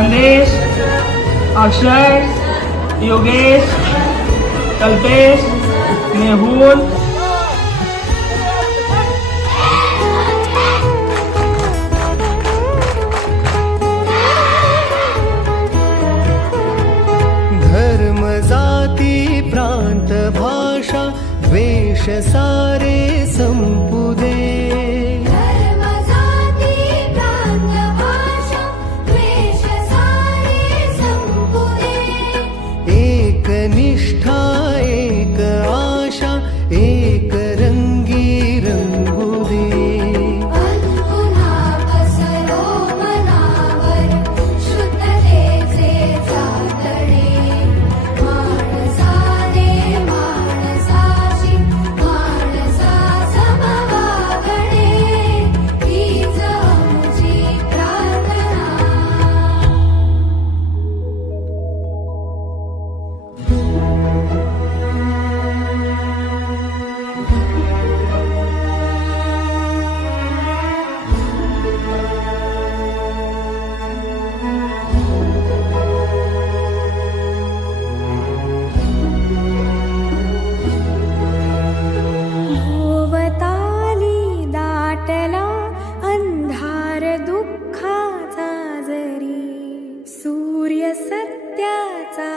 संदेश, अक्षय, योगेश, कल्पेश, मेहुल, धर्म जाती प्रांत भाषा द्वेष सारे संपू दे. धर्म जाती प्रांत भाषा द्वेष सारे संपू दे. एक निष्ठा एक आशा एक रंगी रंगू दे. पुन्हा पसरो मनावर शुद्धतेचे चातडे. माणसाने माणसाशी माणसा समवागणे हीच आमची प्रार्थना. भोवताली दाटला अंधार दुःखाचा जरी. सूर्य सत्याचा